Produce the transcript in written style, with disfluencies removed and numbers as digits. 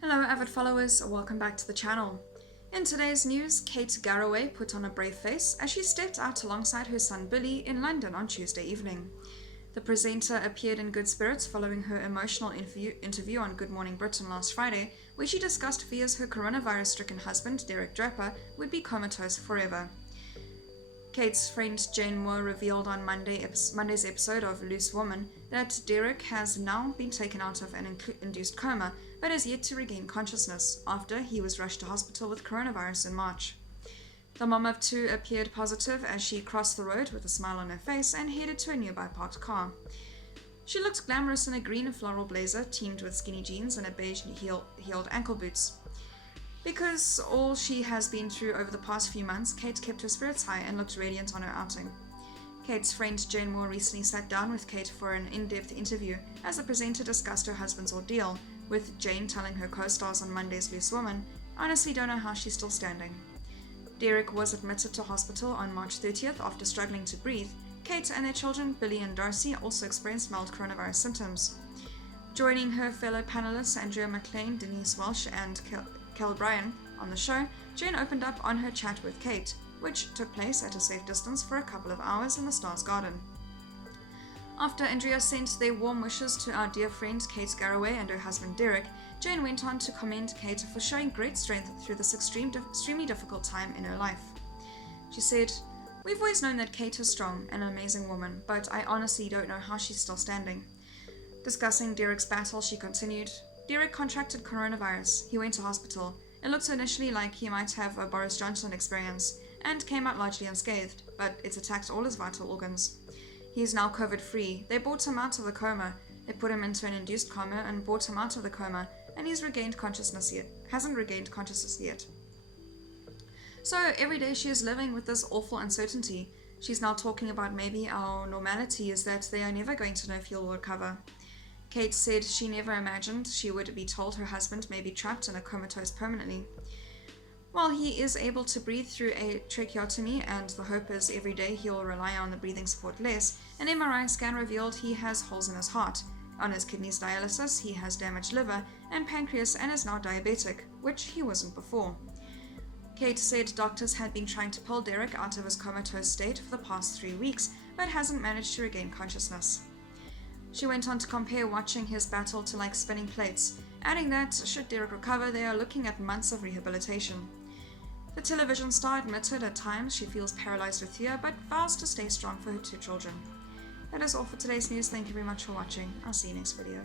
Hello avid followers, welcome back to the channel. In today's news, Kate Garraway put on a brave face as she stepped out alongside her son Billy in London on Tuesday evening. The presenter appeared in good spirits following her emotional interview on Good Morning Britain last Friday, where she discussed fears her coronavirus-stricken husband Derek Draper would be comatose forever. Kate's friend Jane Moore revealed on Monday's episode of Loose Woman that Derek has now been taken out of an induced coma, but has yet to regain consciousness after he was rushed to hospital with coronavirus in March. The mom of two appeared positive as she crossed the road with a smile on her face and headed to a nearby parked car. She looked glamorous in a green floral blazer teamed with skinny jeans and a beige heeled ankle boots. Because all she has been through over the past few months, Kate kept her spirits high and looked radiant on her outing. Kate's friend Jane Moore recently sat down with Kate for an in-depth interview as the presenter discussed her husband's ordeal, with Jane telling her co-stars on Monday's Loose Woman, "I honestly don't know how she's still standing." Derek was admitted to hospital on March 30th after struggling to breathe. Kate and their children, Billy and Darcy, also experienced mild coronavirus symptoms. Joining her fellow panelists Andrea McLean, Denise Welsh, and Kel Bryan on the show, Jane opened up on her chat with Kate, which took place at a safe distance for a couple of hours in the Stars Garden. After Andrea sent their warm wishes to our dear friend Kate Garraway and her husband Derek, Jane went on to commend Kate for showing great strength through this extremely difficult time in her life. She said, "We've always known that Kate is strong and an amazing woman, but I honestly don't know how she's still standing." Discussing Derek's battle, she continued, "Derek contracted coronavirus. He went to hospital. It looked initially like he might have a Boris Johnson experience and came out largely unscathed, but it's attacked all his vital organs. He is now COVID-free. They brought him out of the coma. They put him into an induced coma and brought him out of the coma, and hasn't regained consciousness yet. So every day she is living with this awful uncertainty. She's now talking about maybe our normality is that they are never going to know if he'll recover." Kate said she never imagined she would be told her husband may be trapped in a comatose permanently. While he is able to breathe through a tracheotomy, and the hope is every day he'll rely on the breathing support less, an MRI scan revealed he has holes in his heart. On his kidneys dialysis, he has damaged liver and pancreas and is now diabetic, which he wasn't before. Kate said doctors had been trying to pull Derek out of his comatose state for the past 3 weeks, but hasn't managed to regain consciousness. She went on to compare watching his battle to like spinning plates, adding that should Derek recover, they are looking at months of rehabilitation. The television star admitted at times she feels paralyzed with fear, but vows to stay strong for her two children. That is all for today's news. Thank you very much for watching. I'll see you next video.